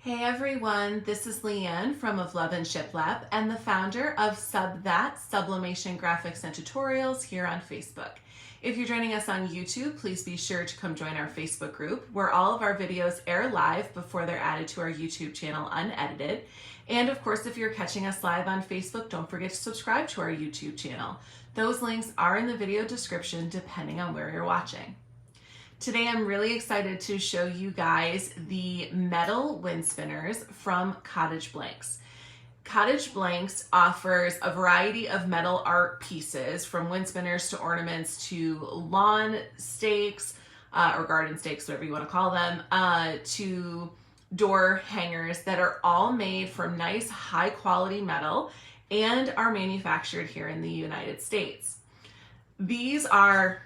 Hey everyone, this is Leanne from Of Love and Shiplap and the founder of Sublimation graphics and tutorials here on Facebook. If you're joining us on YouTube, please be sure to come join our Facebook group where all of our videos air live before they're added to our YouTube channel unedited. And of course, if you're catching us live on Facebook, don't forget to subscribe to our YouTube channel. Those links are in the video description depending on where you're watching. Today I'm really excited to show you guys the metal wind spinners from Cottage Blanks. Cottage Blanks offers a variety of metal art pieces, from wind spinners to ornaments to lawn stakes or garden stakes, whatever you want to call them, to door hangers that are all made from nice high quality metal and are manufactured here in the United States. These are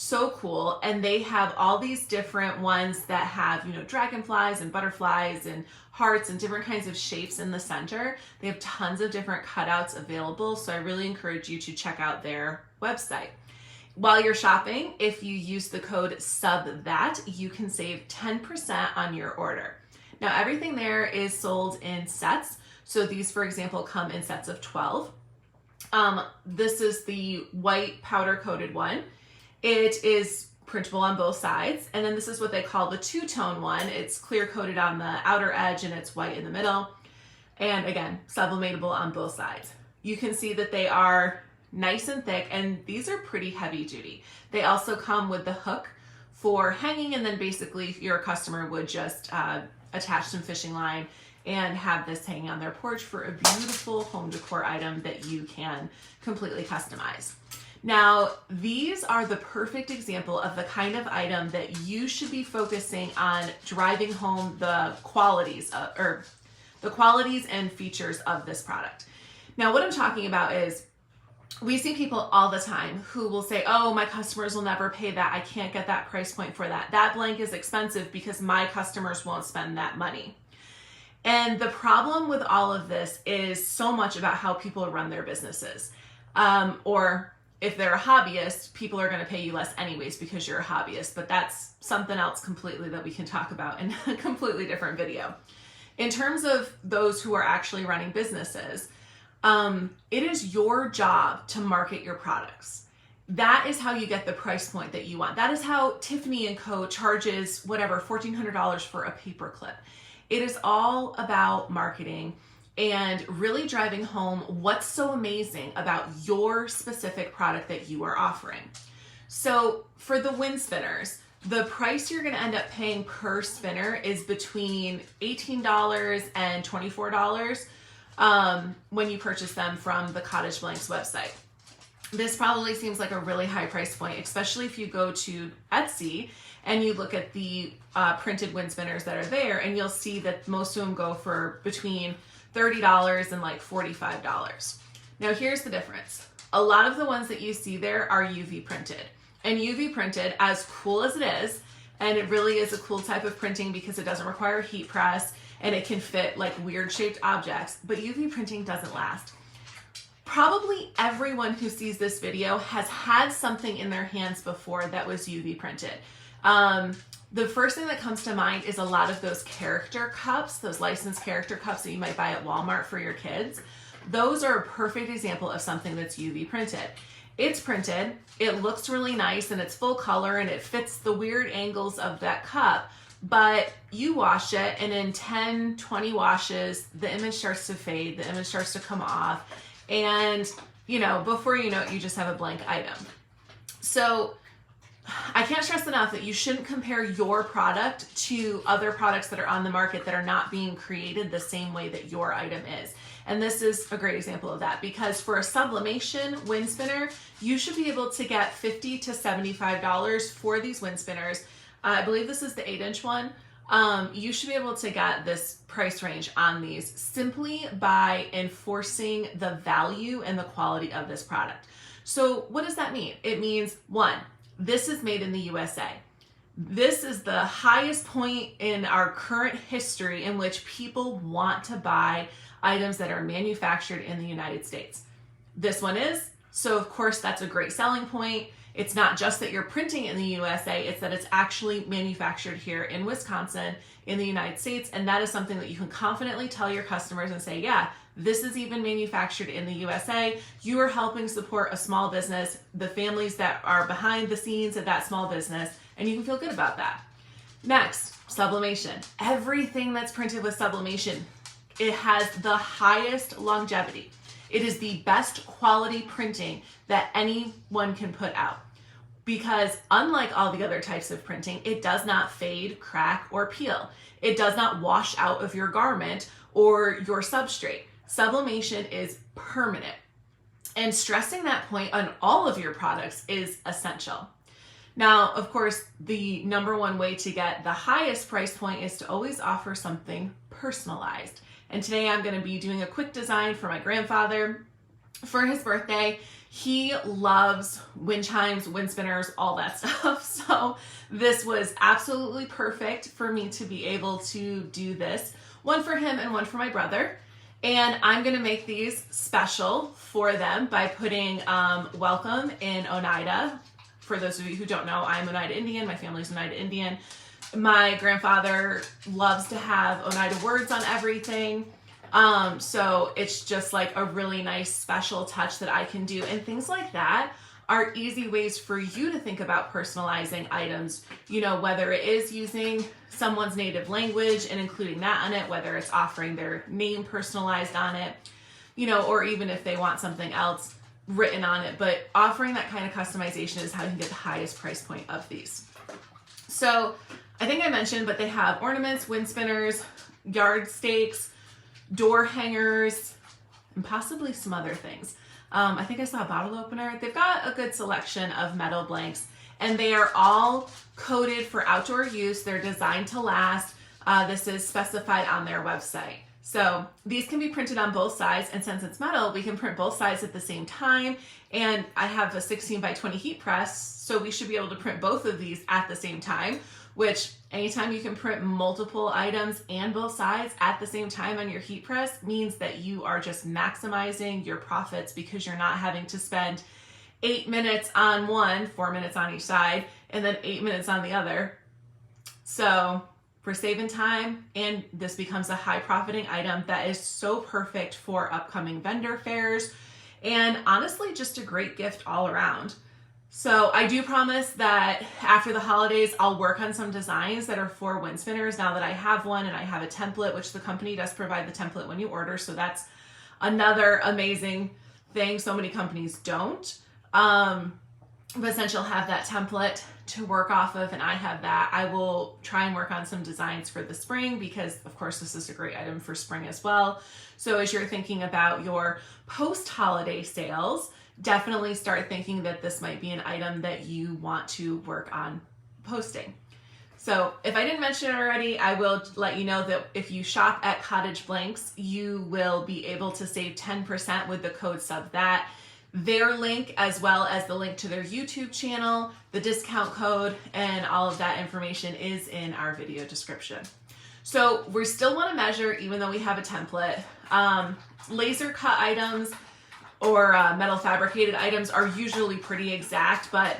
so cool, and they have all these different ones that have, dragonflies and butterflies and hearts and different kinds of shapes in the center. They have tons of different cutouts available, so I really encourage you to check out their website. While you're shopping, if you use the code SUBTHAT, you can save 10% on your order. Now, everything there is sold in sets, so these, for example, come in sets of 12. This is the white powder coated one. It is printable on both sides, and then this is what they call the two-tone one. It's clear coated on the outer edge and it's white in the middle, and again, sublimatable on both sides. You can see that they are nice and thick, and these are pretty heavy duty. They also come with the hook for hanging, and then basically your customer would just attach some fishing line and have this hanging on their porch for a beautiful home decor item that you can completely customize. Now, these are the perfect example of the kind of item that you should be focusing on driving home the qualities and features of this product. Now, what I'm talking about is we see people all the time who will say, oh, my customers will never pay that. I can't get that price point for that. That blank is expensive because my customers won't spend that money. And the problem with all of this is so much about how people run their businesses. Or if they're a hobbyist, people are going to pay you less anyways because you're a hobbyist, but that's something else completely that we can talk about in a completely different video. In terms of those who are actually running businesses, it is your job to market your products. That is how you get the price point that you want. That is how Tiffany & Co. charges whatever, $1,400 for a paper clip. It is all about marketing and really driving home what's so amazing about your specific product that you are offering. So for the wind spinners, the price you're gonna end up paying per spinner is between $18 and $24 when you purchase them from the Cottage Blanks website. This probably seems like a really high price point, especially if you go to Etsy and you look at the printed wind spinners that are there, and you'll see that most of them go for between $30 and like $45. Now here's the difference. A lot of the ones that you see there are UV printed. And UV printed, as cool as it is, and it really is a cool type of printing because it doesn't require heat press and it can fit like weird shaped objects, but UV printing doesn't last. Probably everyone who sees this video has had something in their hands before that was UV printed. The first thing that comes to mind is a lot of those character cups, those licensed character cups that you might buy at Walmart for your kids. Those are a perfect example of something that's UV printed. It's printed, it looks really nice, and it's full color, and it fits the weird angles of that cup, but you wash it, and in 10, 20 washes, the image starts to fade, the image starts to come off, and before you know it, you just have a blank item. So I can't stress enough that you shouldn't compare your product to other products that are on the market that are not being created the same way that your item is. And this is a great example of that, because for a sublimation wind spinner, you should be able to get $50 to $75 for these wind spinners. I believe this is the 8-inch one. You should be able to get this price range on these simply by enforcing the value and the quality of this product. So what does that mean? It means, one, this is made in the USA. This is the highest point in our current history in which people want to buy items that are manufactured in the United States. This one is, so of course that's a great selling point. It's not just that you're printing in the USA, it's that it's actually manufactured here in Wisconsin, in the United States. And that is something that you can confidently tell your customers and say, yeah, this is even manufactured in the USA. You are helping support a small business, the families that are behind the scenes of that small business, and you can feel good about that. Next, sublimation. Everything that's printed with sublimation, it has the highest longevity. It is the best quality printing that anyone can put out, because unlike all the other types of printing, it does not fade, crack, or peel. It does not wash out of your garment or your substrate. Sublimation is permanent. And stressing that point on all of your products is essential. Now, of course, the number one way to get the highest price point is to always offer something personalized. And today I'm going to be doing a quick design for my grandfather for his birthday. He loves wind chimes, wind spinners, all that stuff. So this was absolutely perfect for me to be able to do this. One for him and one for my brother. And I'm going to make these special for them by putting welcome in Oneida. For those of you who don't know, I'm Oneida Indian. My family's Oneida Indian. My grandfather loves to have Oneida words on everything. So it's just like a really nice special touch that I can do. And things like that are easy ways for you to think about personalizing items, you know, whether it is using someone's native language and including that on it, whether it's offering their name personalized on it, you know, or even if they want something else written on it. But offering that kind of customization is how you can get the highest price point of these. So I think I mentioned, but they have ornaments, wind spinners, yard stakes, door hangers, and possibly some other things. I think I saw a bottle opener. They've got a good selection of metal blanks, and they are all coated for outdoor use. They're designed to last. This is specified on their website. So these can be printed on both sides, and since it's metal, we can print both sides at the same time. And I have a 16 by 20 heat press, so we should be able to print both of these at the same time, which anytime you can print multiple items and both sides at the same time on your heat press means that you are just maximizing your profits, because you're not having to spend 8 minutes on one, 4 minutes on each side, and then 8 minutes on the other. So we're saving time, and this becomes a high profiting item that is so perfect for upcoming vendor fairs, and honestly, just a great gift all around. So I do promise that after the holidays, I'll work on some designs that are for wind spinners now that I have one and I have a template, which the company does provide the template when you order. So that's another amazing thing. So many companies don't. But since you'll have that template to work off of, and I have that, I will try and work on some designs for the spring, because of course this is a great item for spring as well. So as you're thinking about your post-holiday sales, definitely start thinking that this might be an item that you want to work on posting. So if I didn't mention it already, I will let you know that if you shop at Cottage Blanks, you will be able to save 10% with the code SUBTHAT. Their link, as well as the link to their YouTube channel, the discount code, and all of that information is in our video description. So we still want to measure, even though we have a template. Laser cut items or metal fabricated items are usually pretty exact, but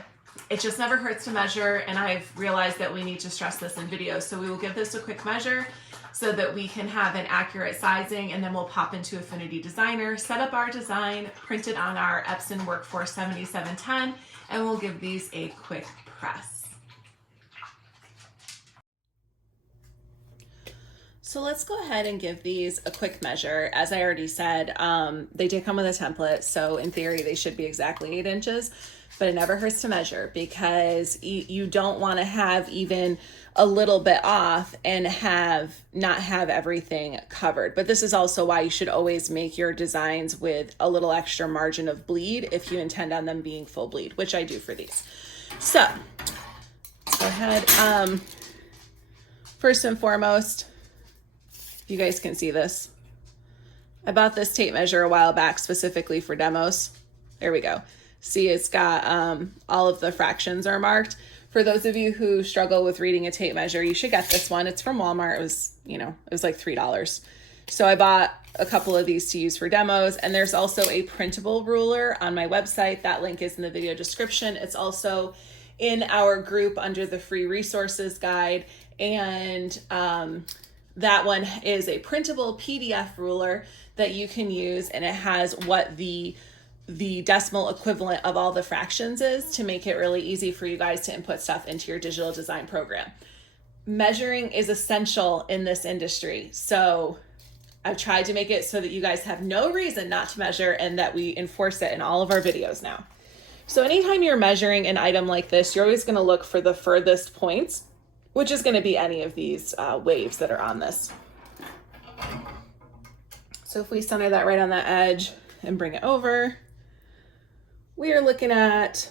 it just never hurts to measure, and I've realized that we need to stress this in videos. So we will give this a quick measure so that we can have an accurate sizing, and then we'll pop into Affinity Designer, set up our design, print it on our Epson Workforce 7710, and we'll give these a quick press. So let's go ahead and give these a quick measure. As I already said, they did come with a template, so in theory they should be exactly 8 inches, but it never hurts to measure, because you don't want to have even a little bit off and not have everything covered. But this is also why you should always make your designs with a little extra margin of bleed if you intend on them being full bleed, which I do for these. So let's go ahead. First and foremost, you guys can see this. I bought this tape measure a while back specifically for demos. There we go. See, it's got all of the fractions are marked. For those of you who struggle with reading a tape measure, you should get this one. It's from Walmart. It was, it was like $3. So I bought a couple of these to use for demos, and there's also a printable ruler on my website. That link is in the video description. It's also in our group under the free resources guide, and that one is a printable PDF ruler that you can use, and it has what the decimal equivalent of all the fractions is to make it really easy for you guys to input stuff into your digital design program. Measuring is essential in this industry, so I've tried to make it so that you guys have no reason not to measure, and that we enforce it in all of our videos now. So anytime you're measuring an item like this, you're always going to look for the furthest points, which is going to be any of these waves that are on this. So if we center that right on that edge and bring it over, we are looking at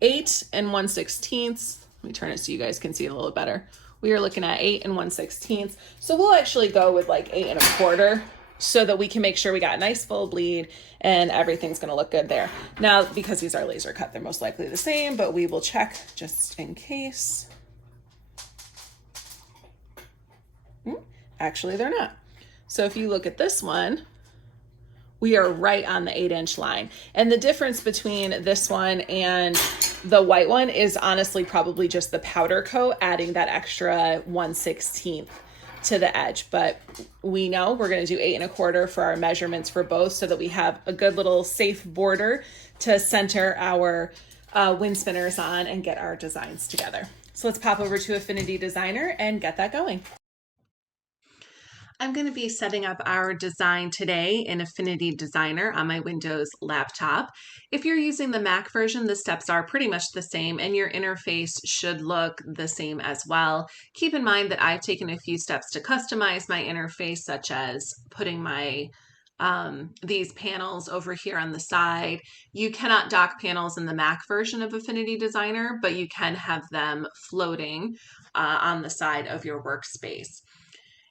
8 1/16. Let me turn it so you guys can see it a little better. We are looking at 8 1/16. So we'll actually go with like 8 1/4 so that we can make sure we got a nice full bleed and everything's going to look good there. Now, because these are laser cut, they're most likely the same, but we will check just in case. Actually, they're not. So if you look at this one, we are right on the 8-inch line. And the difference between this one and the white one is honestly probably just the powder coat adding that extra 1/16 to the edge. But we know we're going to do 8 1/4 for our measurements for both, so that we have a good little safe border to center our wind spinners on and get our designs together. So let's pop over to Affinity Designer and get that going. I'm going to be setting up our design today in Affinity Designer on my Windows laptop. If you're using the Mac version, the steps are pretty much the same and your interface should look the same as well. Keep in mind that I've taken a few steps to customize my interface, such as putting my these panels over here on the side. You cannot dock panels in the Mac version of Affinity Designer, but you can have them floating on the side of your workspace.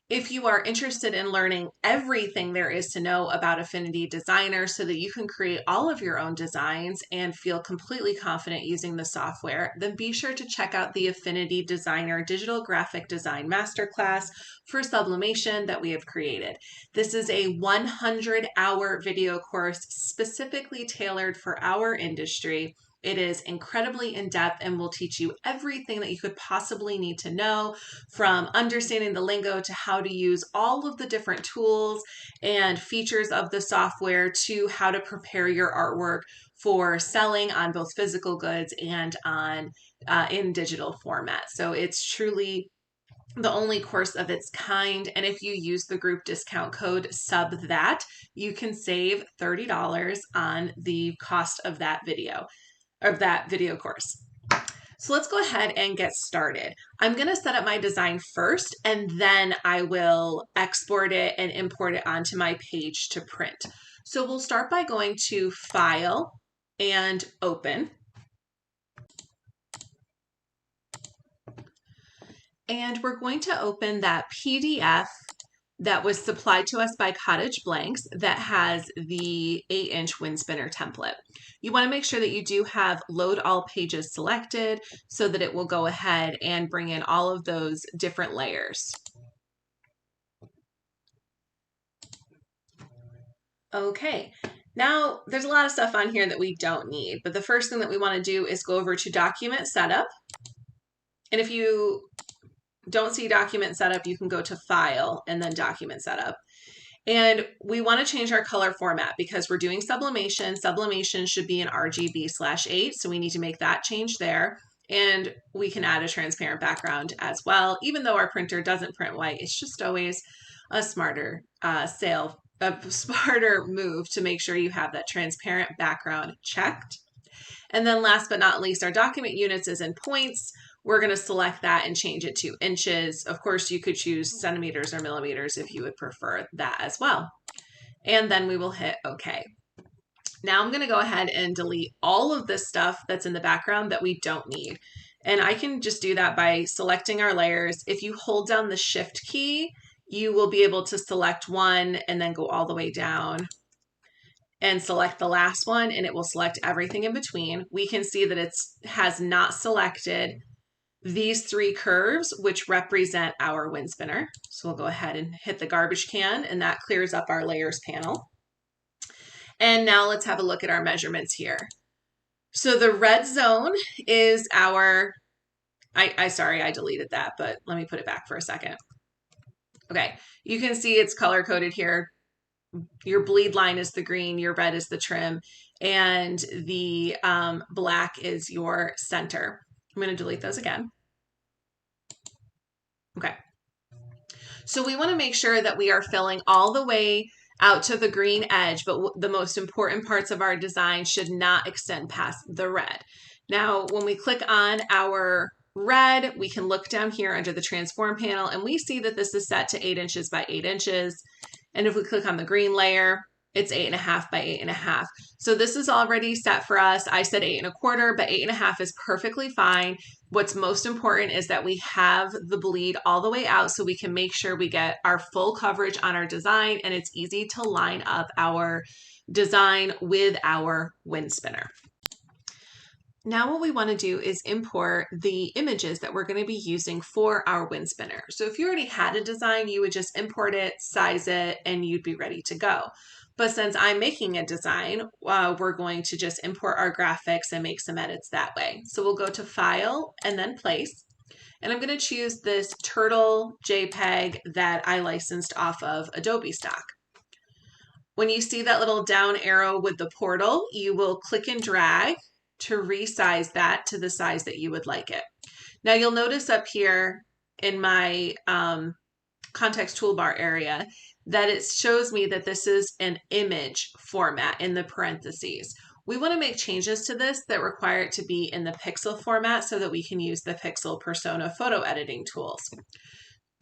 If you are interested in learning everything there is to know about Affinity Designer so that you can create all of your own designs and feel completely confident using the software, then be sure to check out the Affinity Designer Digital Graphic Design Masterclass for Sublimation that we have created. This is a 100-hour video course specifically tailored for our industry. It is incredibly in-depth and will teach you everything that you could possibly need to know, from understanding the lingo to how to use all of the different tools and features of the software, to how to prepare your artwork for selling on both physical goods and on in digital format. So it's truly the only course of its kind. And if you use the group discount code SUBTHAT, you can save $30 on the cost of that video course. So let's go ahead and get started. I'm going to set up my design first, and then I will export it and import it onto my page to print. So we'll start by going to File and Open. And we're going to open that PDF that was supplied to us by Cottage Blanks that has the 8-inch WindSpinner template. You want to make sure that you do have Load All Pages selected so that it will go ahead and bring in all of those different layers. Okay, now there's a lot of stuff on here that we don't need, but the first thing that we want to do is go over to Document Setup. And if you don't see Document Setup, you can go to File and then Document Setup. And we want to change our color format because we're doing sublimation. Sublimation should be in RGB/8, so we need to make that change there. And we can add a transparent background as well. Even though our printer doesn't print white, it's just always a smarter move to make sure you have that transparent background checked. And then last but not least, our document units is in points. We're going to select that and change it to inches. Of course, you could choose centimeters or millimeters if you would prefer that as well. And then we will hit OK. Now I'm going to go ahead and delete all of this stuff that's in the background that we don't need. And I can just do that by selecting our layers. If you hold down the Shift key, you will be able to select one and then go all the way down and select the last one, and it will select everything in between. We can see that it has not selected these three curves, which represent our WindSpinner. So we'll go ahead and hit the garbage can, and that clears up our layers panel. And now let's have a look at our measurements here. So the red zone is our, sorry, I deleted that, but let me put it back for a second. Okay, you can see it's color coded here. Your bleed line is the green, your red is the trim, and the black is your center. I'm going to delete those again. Okay. So we want to make sure that we are filling all the way out to the green edge, but the most important parts of our design should not extend past the red. Now, when we click on our red, we can look down here under the transform panel, and we see that this is set to 8 inches by 8 inches. And if we click on the green layer, it's 8.5 by 8.5. So this is already set for us. I said 8.25, but 8.5 is perfectly fine. What's most important is that we have the bleed all the way out so we can make sure we get our full coverage on our design, and it's easy to line up our design with our WindSpinner. Now what we want to do is import the images that we're going to be using for our WindSpinner. So if you already had a design, you would just import it, size it, and you'd be ready to go. But since I'm making a design, we're going to just import our graphics and make some edits that way. So we'll go to File and then Place. And I'm going to choose this turtle JPEG that I licensed off of Adobe Stock. When you see that little down arrow with the portal, you will click and drag to resize that to the size that you would like it. Now you'll notice up here in my context toolbar area that it shows me that this is an image format in the parentheses. We want to make changes to this that require it to be in the pixel format so that we can use the pixel persona photo editing tools.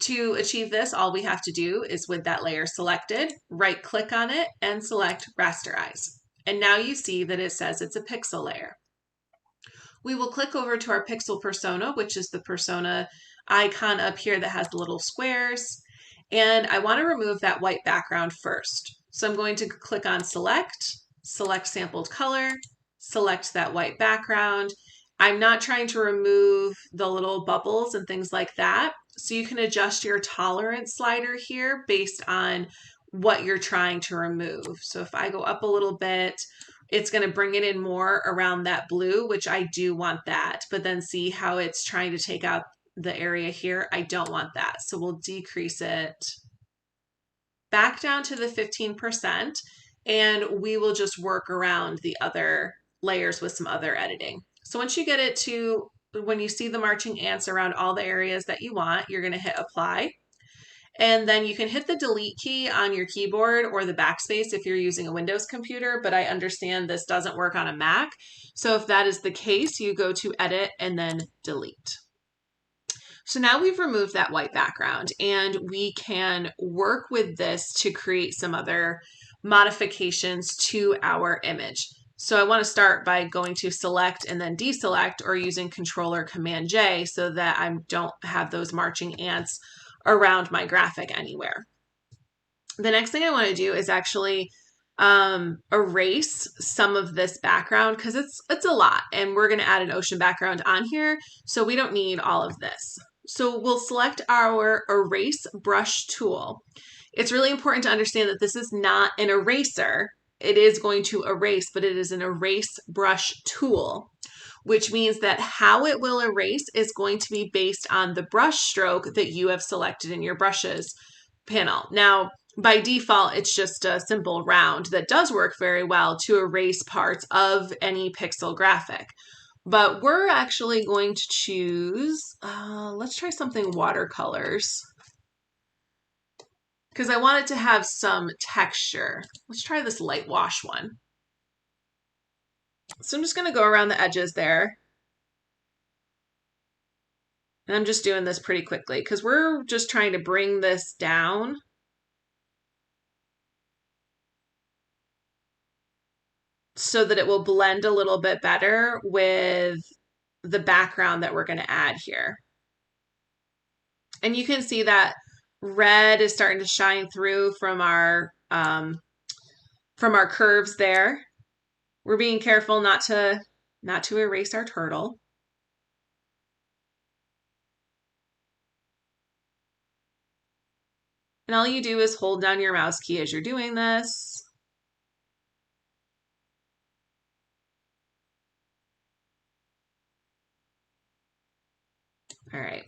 To achieve this, all we have to do is, with that layer selected, right click on it and select rasterize. And now you see that it says it's a pixel layer. We will click over to our pixel persona, which is the persona icon up here that has the little squares. And I want to remove that white background first. So I'm going to click on select sampled color, select that white background. I'm not trying to remove the little bubbles and things like that. So you can adjust your tolerance slider here based on what you're trying to remove. So if I go up a little bit, it's going to bring it in more around that blue, which I do want that. But then see how it's trying to take out the area here? I don't want that. So we'll decrease it back down to the 15%, and we will just work around the other layers with some other editing. So once you get it to when you see the marching ants around all the areas that you want, you're going to hit apply. And then you can hit the delete key on your keyboard or the backspace if you're using a Windows computer, but I understand this doesn't work on a Mac. So if that is the case, you go to edit and then delete. So now we've removed that white background and we can work with this to create some other modifications to our image. So I want to start by going to select and then deselect, or using Control or Command J so that I don't have those marching ants around my graphic anywhere. The next thing I want to do is actually erase some of this background because it's a lot, and we're going to add an ocean background on here, so we don't need all of this. So we'll select our erase brush tool. It's really important to understand that this is not an eraser. It is going to erase, but it is an erase brush tool, which means that how it will erase is going to be based on the brush stroke that you have selected in your brushes panel. Now, by default, it's just a simple round that does work very well to erase parts of any pixel graphic. But we're actually going to choose, let's try something watercolors, because I want it to have some texture. Let's try this light wash one. So I'm just going to go around the edges there. And I'm just doing this pretty quickly because we're just trying to bring this down. So that it will blend a little bit better with the background that we're going to add here. And you can see that red is starting to shine through from our curves there. We're being careful not to erase our turtle. And all you do is hold down your mouse key as you're doing this. All right.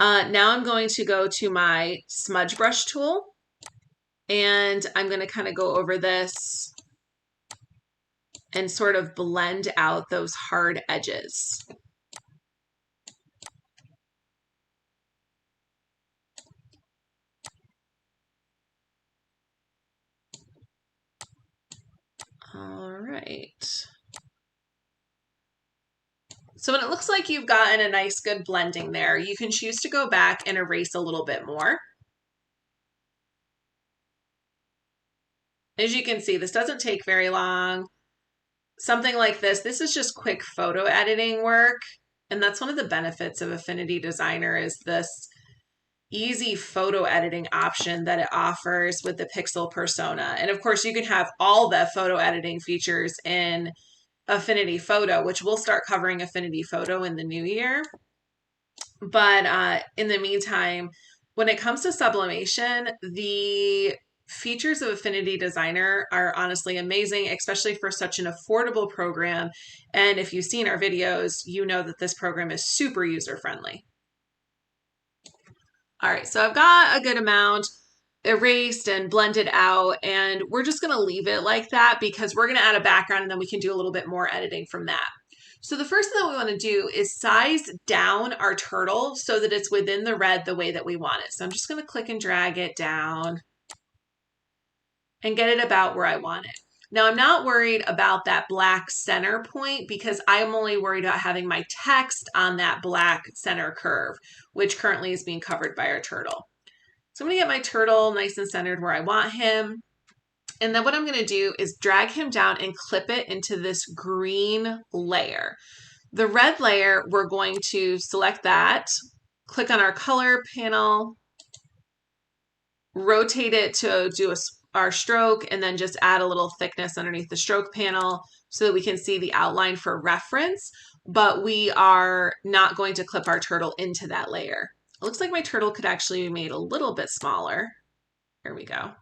Now I'm going to go to my Smudge Brush tool, and I'm going to kind of go over this and sort of blend out those hard edges. All right. So when it looks like you've gotten a nice good blending there, you can choose to go back and erase a little bit more. As you can see, this doesn't take very long. Something like this is just quick photo editing work. And that's one of the benefits of Affinity Designer is this easy photo editing option that it offers with the pixel persona. And of course, you can have all the photo editing features in Affinity Photo, which we'll start covering Affinity Photo in the new year. But in the meantime, when it comes to sublimation, the features of Affinity Designer are honestly amazing, especially for such an affordable program. And if you've seen our videos, you know that this program is super user-friendly. All right, so I've got a good amount erased and blended out, and we're just gonna leave it like that because we're gonna add a background and then we can do a little bit more editing from that. So the first thing that we want to do is size down our turtle so that it's within the red the way that we want it. So I'm just going to click and drag it down and get it about where I want it. Now I'm not worried about that black center point because I'm only worried about having my text on that black center curve, which currently is being covered by our turtle. So I'm going to get my turtle nice and centered where I want him. And then what I'm going to do is drag him down and clip it into this green layer. The red layer, we're going to select that, click on our color panel, rotate it to do our stroke, and then just add a little thickness underneath the stroke panel so that we can see the outline for reference, but we are not going to clip our turtle into that layer. It looks like my turtle could actually be made a little bit smaller. Here we go.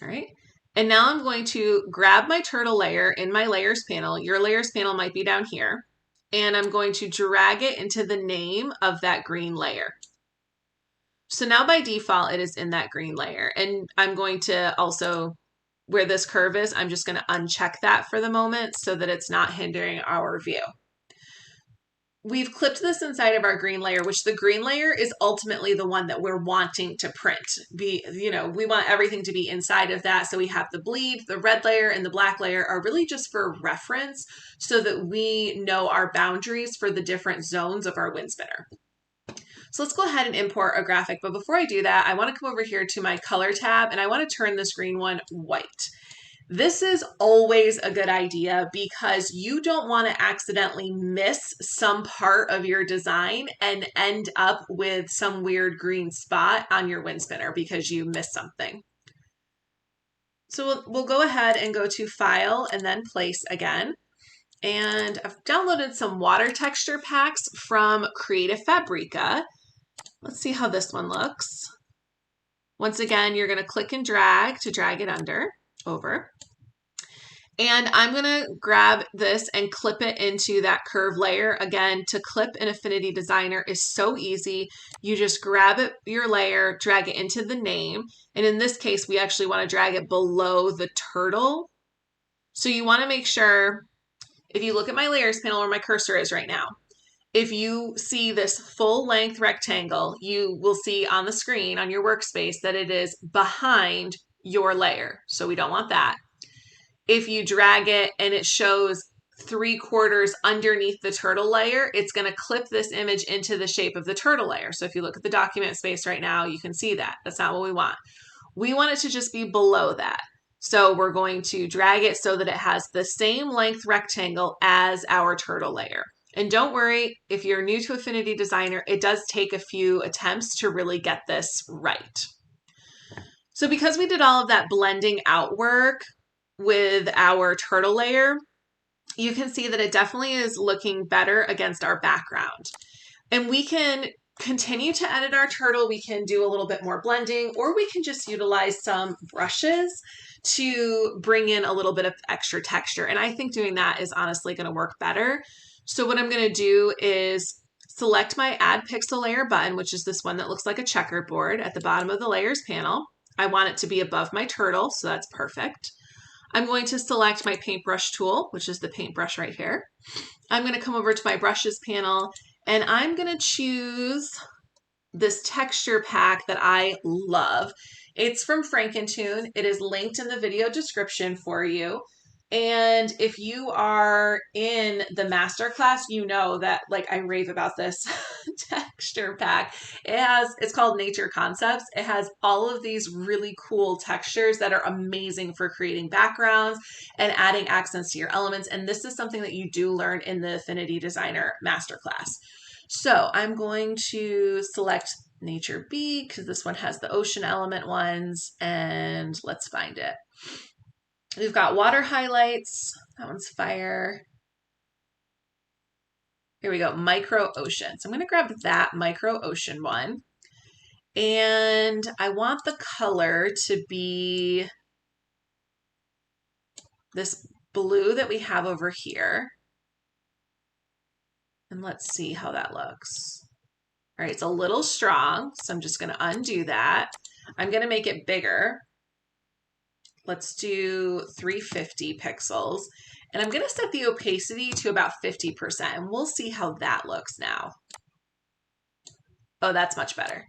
All right. And now I'm going to grab my turtle layer in my layers panel. Your layers panel might be down here. And I'm going to drag it into the name of that green layer. So now by default, it is in that green layer. And I'm going to also, where this curve is, I'm just going to uncheck that for the moment so that it's not hindering our view. We've clipped this inside of our green layer, which the green layer is ultimately the one that we're wanting to print. We want everything to be inside of that. So we have the bleed, the red layer, and the black layer are really just for reference so that we know our boundaries for the different zones of our WindSpinner. So let's go ahead and import a graphic. But before I do that, I want to come over here to my color tab and I want to turn this green one white. This is always a good idea because you don't want to accidentally miss some part of your design and end up with some weird green spot on your WindSpinner because you missed something. So we'll go ahead and go to File and then Place again. And I've downloaded some water texture packs from Creative Fabrica. Let's see how this one looks. Once again, you're going to click and drag to drag it over. And I'm going to grab this and clip it into that curve layer. Again, to clip in Affinity Designer is so easy. You just grab it, your layer, drag it into the name. And in this case, we actually want to drag it below the turtle. So you want to make sure, if you look at my layers panel where my cursor is right now, if you see this full length rectangle, you will see on the screen on your workspace that it is behind your layer. So we don't want that. If you drag it and it shows 3/4 underneath the turtle layer, it's going to clip this image into the shape of the turtle layer. So if you look at the document space right now, you can see that. That's not what we want. We want it to just be below that. So we're going to drag it so that it has the same length rectangle as our turtle layer. And don't worry, if you're new to Affinity Designer, it does take a few attempts to really get this right. So because we did all of that blending out work with our turtle layer, you can see that it definitely is looking better against our background. And we can continue to edit our turtle. We can do a little bit more blending, or we can just utilize some brushes to bring in a little bit of extra texture. And I think doing that is honestly going to work better. So what I'm going to do is select my Add Pixel Layer button, which is this one that looks like a checkerboard at the bottom of the Layers panel. I want it to be above my turtle, so that's perfect. I'm going to select my paintbrush tool, which is the paintbrush right here. I'm going to come over to my brushes panel, and I'm going to choose this texture pack that I love. It's from Frankentoon. It is linked in the video description for you. And if you are in the masterclass, you know that like I rave about this texture pack. It's called Nature Concepts. It has all of these really cool textures that are amazing for creating backgrounds and adding accents to your elements. And this is something that you do learn in the Affinity Designer masterclass. So I'm going to select Nature B because this one has the ocean element ones, and let's find it. We've got water highlights. That one's fire. Here we go, micro ocean. So I'm going to grab that micro ocean one. And I want the color to be this blue that we have over here. And let's see how that looks. All right, it's a little strong, so I'm just going to undo that. I'm going to make it bigger. Let's do 350 pixels. And I'm going to set the opacity to about 50%, and we'll see how that looks now. Oh, that's much better.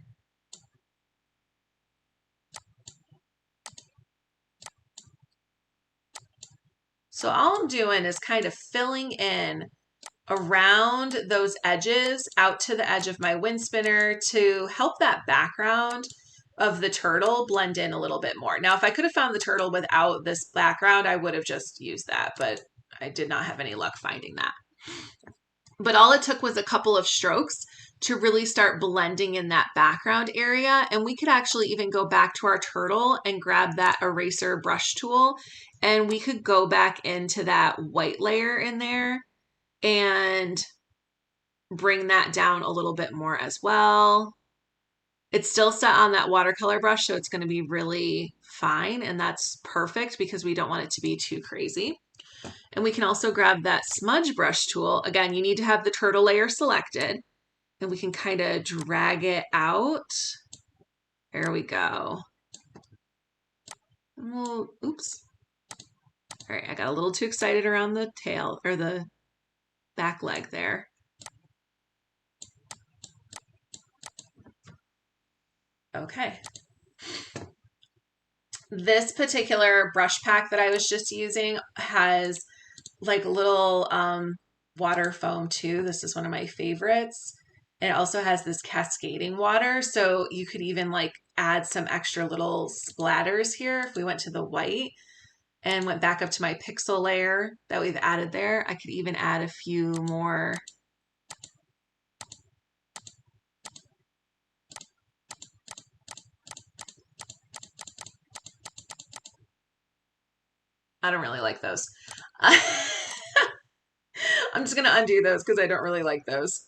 So all I'm doing is kind of filling in around those edges out to the edge of my WindSpinner to help that background of the turtle blend in a little bit more. Now, if I could have found the turtle without this background, I would have just used that, but I did not have any luck finding that. But all it took was a couple of strokes to really start blending in that background area. And we could actually even go back to our turtle and grab that eraser brush tool, and we could go back into that white layer in there and bring that down a little bit more as well. It's still set on that watercolor brush, so it's going to be really fine, and that's perfect because we don't want it to be too crazy. And we can also grab that smudge brush tool. Again, you need to have the turtle layer selected, and we can kind of drag it out. There we go. Well, oops. All right, I got a little too excited around the tail or the back leg there. Okay. This particular brush pack that I was just using has like little water foam too. This is one of my favorites. It also has this cascading water, so you could even like add some extra little splatters here. If we went to the white and went back up to my pixel layer that we've added there, I could even add a few more. I don't really like those. I'm just going to undo those because I don't really like those.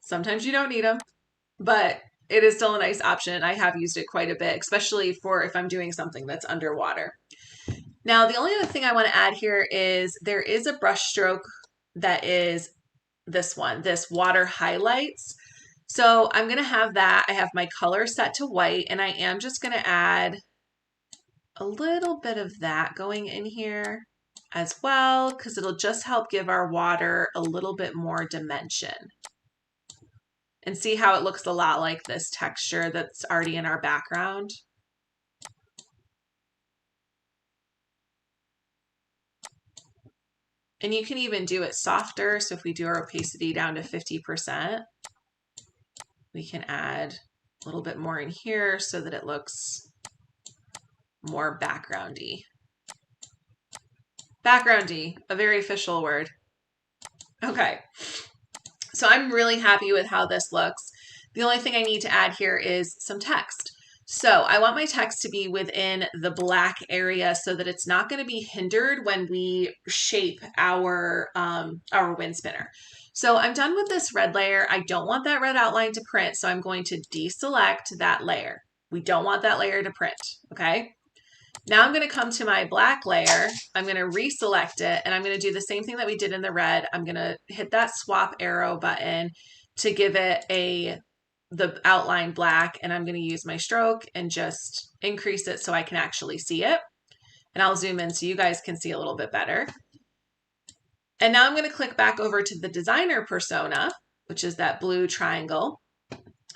Sometimes you don't need them, but it is still a nice option. I have used it quite a bit, especially for if I'm doing something that's underwater. Now, the only other thing I want to add here is there is a brush stroke that is this one, this water highlights. So I'm going to have that. I have my color set to white, and I am just going to add a little bit of that going in here as well, because it'll just help give our water a little bit more dimension. And see how it looks a lot like this texture that's already in our background. And you can even do it softer. So if we do our opacity down to 50%, we can add a little bit more in here so that it looks more backgroundy. Backgroundy, a very official word. Okay, so I'm really happy with how this looks. The only thing I need to add here is some text. So I want my text to be within the black area so that it's not going to be hindered when we shape our WindSpinner. So I'm done with this red layer. I don't want that red outline to print, so I'm going to deselect that layer. We don't want that layer to print, okay? Now I'm going to come to my black layer. I'm going to reselect it, and I'm going to do the same thing that we did in the red. I'm going to hit that swap arrow button to give it the outline black, and I'm going to use my stroke and just increase it so I can actually see it. And I'll zoom in so you guys can see a little bit better. And now I'm going to click back over to the designer persona, which is that blue triangle,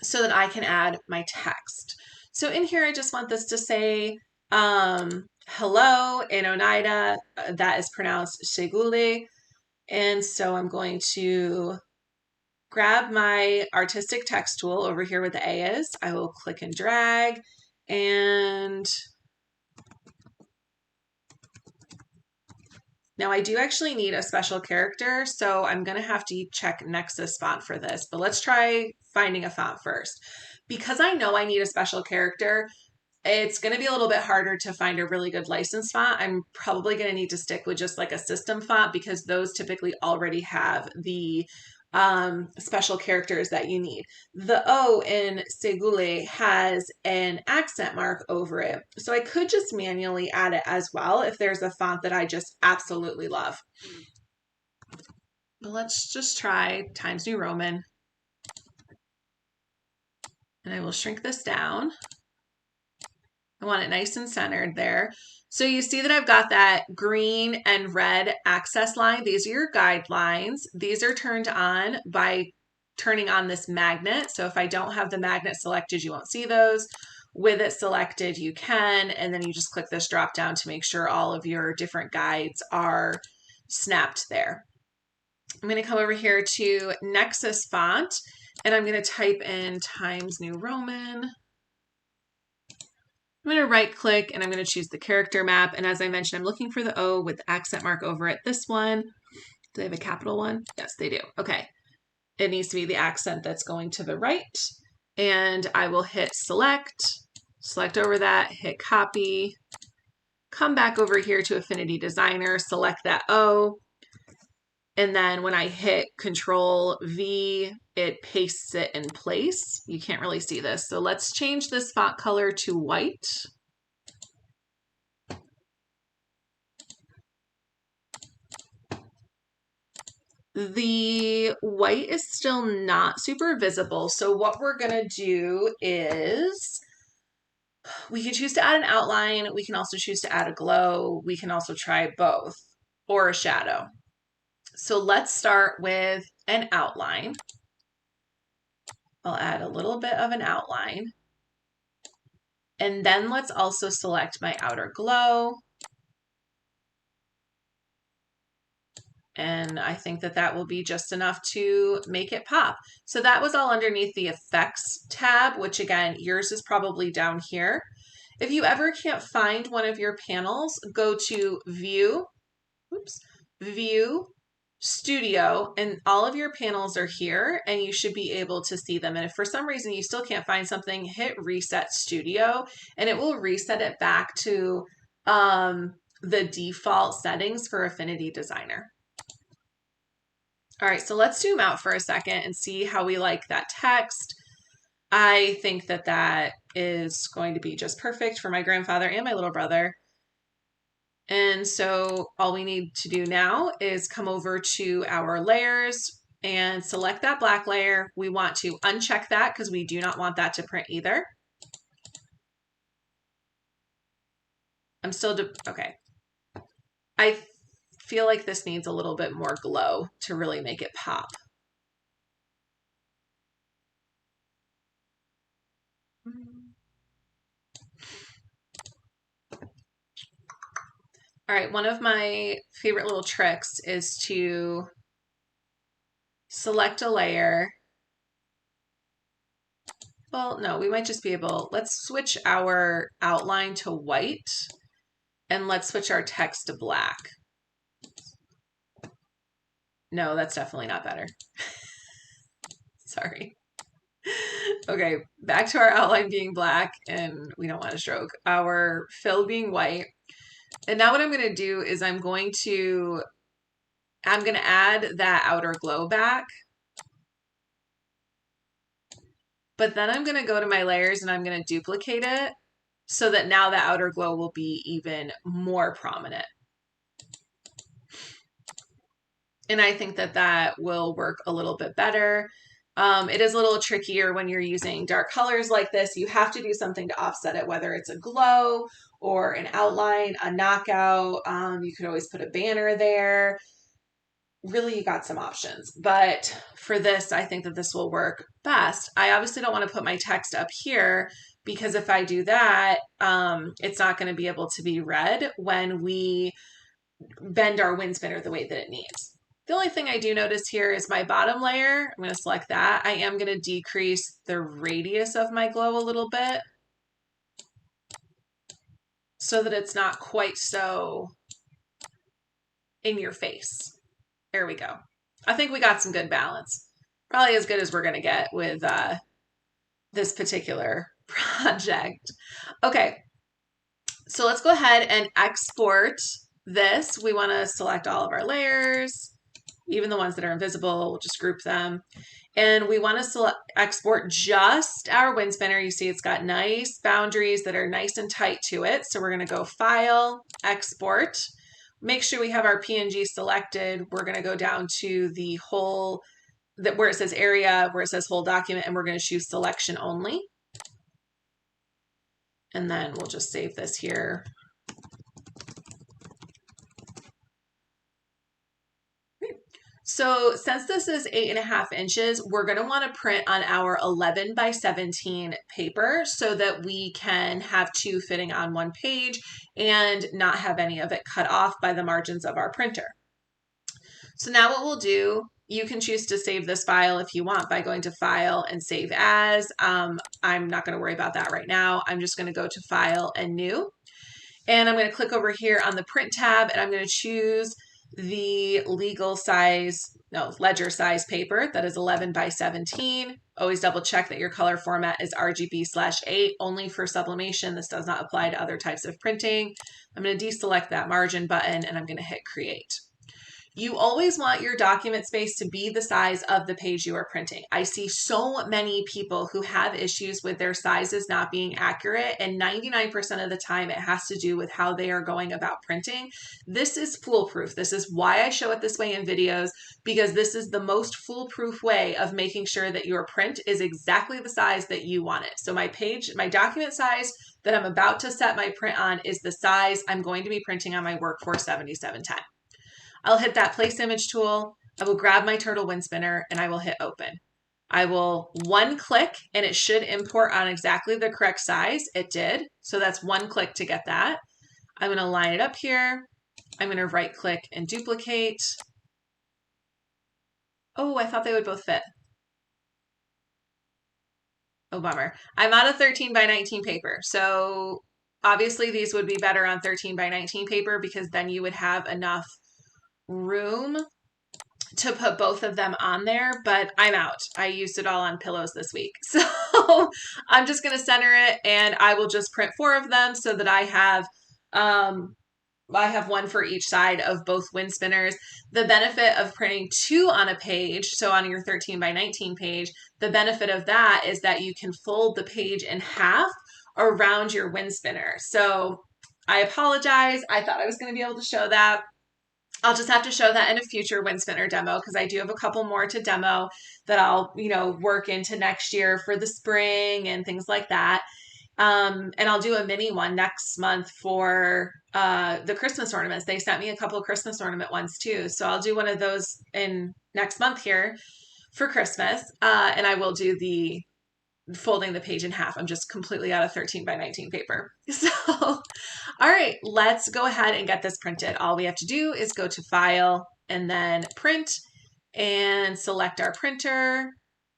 so that I can add my text. So in here, I just want this to say, hello in Oneida, that is pronounced Segule. And so I'm going to grab my artistic text tool over here where the A is. I will click and drag, and now I do actually need a special character, so I'm going to have to check Nexus font for this, but let's try finding a font first. Because I know I need a special character, it's going to be a little bit harder to find a really good license font. I'm probably going to need to stick with just like a system font because those typically already have the special characters that you need. The O in Segule has an accent mark over it. So I could just manually add it as well if there's a font that I just absolutely love. But let's just try Times New Roman. And I will shrink this down. I want it nice and centered there. So you see that I've got that green and red access line. These are your guidelines. These are turned on by turning on this magnet. So if I don't have the magnet selected, you won't see those. With it selected, you can, and then you just click this drop down to make sure all of your different guides are snapped there. I'm going to come over here to Nexus font, and I'm going to type in Times New Roman. I'm going to right click and I'm going to choose the character map. And as I mentioned, I'm looking for the O with the accent mark over it. This one, do they have a capital one? Yes, they do. Okay. It needs to be the accent that's going to the right. And I will hit select over that, hit copy, come back over here to Affinity Designer, select that O. And then when I hit Control V, it pastes it in place. You can't really see this. So let's change this font color to white. The white is still not super visible. So what we're going to do is we can choose to add an outline. We can also choose to add a glow. We can also try both or a shadow. So let's start with an outline. I'll add a little bit of an outline. And then let's also select my outer glow. And I think that that will be just enough to make it pop. So that was all underneath the effects tab, which again, yours is probably down here. If you ever can't find one of your panels, go to View, View, Studio, and all of your panels are here and you should be able to see them. And if for some reason you still can't find something, hit Reset Studio and it will reset it back to the default settings for Affinity Designer. All right, so let's zoom out for a second and see how we like that text. I think that that is going to be just perfect for my grandfather and my little brother. And so all we need to do now is come over to our layers and select that black layer. We want to uncheck that because we do not want that to print either. I'm still, okay. I feel like this needs a little bit more glow to really make it pop. All right, one of my favorite little tricks is to select a layer. Well, no, we might just be able, let's switch our outline to white and let's switch our text to black. No, that's definitely not better. Sorry. Okay, back to our outline being black, and we don't want to stroke. Our fill being white. And now what I'm going to do is I'm going to add that outer glow back. But then I'm going to go to my layers and I'm going to duplicate it so that now the outer glow will be even more prominent. And I think that that will work a little bit better. It is a little trickier when you're using dark colors like this. You have to do something to offset it, whether it's a glow or an outline, a knockout. You could always put a banner there. Really, you got some options. But for this, I think that this will work best. I obviously don't want to put my text up here because if I do that, it's not going to be able to be read when we bend our WindSpinner the way that it needs. The only thing I do notice here is my bottom layer. I'm going to select that. I am going to decrease the radius of my glow a little bit so that it's not quite so in your face. There we go. I think we got some good balance. Probably as good as we're going to get with this particular project. Okay, so let's go ahead and export this. We want to select all of our layers, even the ones that are invisible. We'll just group them. And we want to export just our WindSpinner. You see it's got nice boundaries that are nice and tight to it. So we're going to go File, Export. Make sure we have our PNG selected. We're going to go down to the whole, where it says area, where it says whole document, and we're going to choose selection only. And then we'll just save this here. So since this is 8.5 inches, we're going to want to print on our 11 by 17 paper so that we can have two fitting on one page and not have any of it cut off by the margins of our printer. So now what we'll do, you can choose to save this file if you want by going to File and Save As. I'm not going to worry about that right now. I'm just going to go to File and New. And I'm going to click over here on the Print tab, and I'm going to choose the ledger size paper that is 11 by 17. Always double check that your color format is RGB/8, only for sublimation. This does not apply to other types of printing. I'm going to deselect that margin button and I'm going to hit create. You always want your document space to be the size of the page you are printing. I see so many people who have issues with their sizes not being accurate, and 99% of the time it has to do with how they are going about printing. This is foolproof. This is why I show it this way in videos, because this is the most foolproof way of making sure that your print is exactly the size that you want it. So my document size that I'm about to set my print on is the size I'm going to be printing on my Workforce 7710. I'll hit that place image tool. I will grab my turtle WindSpinner and I will hit open. I will one click and it should import on exactly the correct size. It did. So that's one click to get that. I'm going to line it up here. I'm going to right click and duplicate. Oh, I thought they would both fit. Oh, bummer. I'm out of 13 by 19 paper. So obviously these would be better on 13 by 19 paper because then you would have enough room to put both of them on there, but I'm out. I used it all on pillows this week. So I'm just going to center it and I will just print 4 of them so that I have one for each side of both WindSpinners. The benefit of printing 2 on a page, so on your 13 by 19 page, the benefit of that is that you can fold the page in half around your WindSpinner. So I apologize. I thought I was going to be able to show that. I'll just have to show that in a future WindSpinner demo because I do have a couple more to demo that I'll, work into next year for the spring and things like that. And I'll do a mini one next month for the Christmas ornaments. They sent me a couple of Christmas ornament ones too. So I'll do one of those in next month here for Christmas. And I will do the folding the page in half. I'm just completely out of 13 by 19 paper. So, all right, let's go ahead and get this printed. All we have to do is go to File and then Print and select our printer.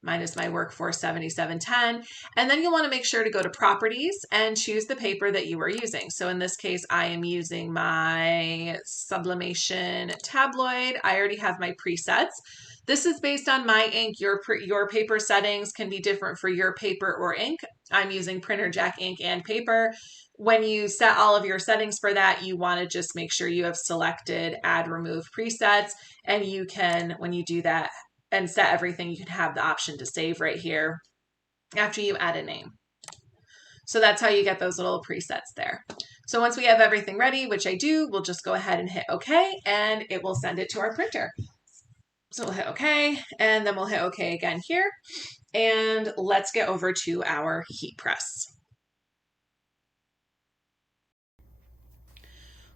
Mine is my Workforce 7710. And then you'll want to make sure to go to Properties and choose the paper that you are using. So in this case, I am using my Sublimation tabloid. I already have my presets. This is based on my ink. Your paper settings can be different for your paper or ink. I'm using Printer Jack ink and paper. When you set all of your settings for that, you want to just make sure you have selected add remove presets, and you can, when you do that and set everything, you can have the option to save right here after you add a name. So that's how you get those little presets there. So once we have everything ready, which I do, we'll just go ahead and hit OK, and it will send it to our printer. So we'll hit OK, and then we'll hit OK again here. And let's get over to our heat press.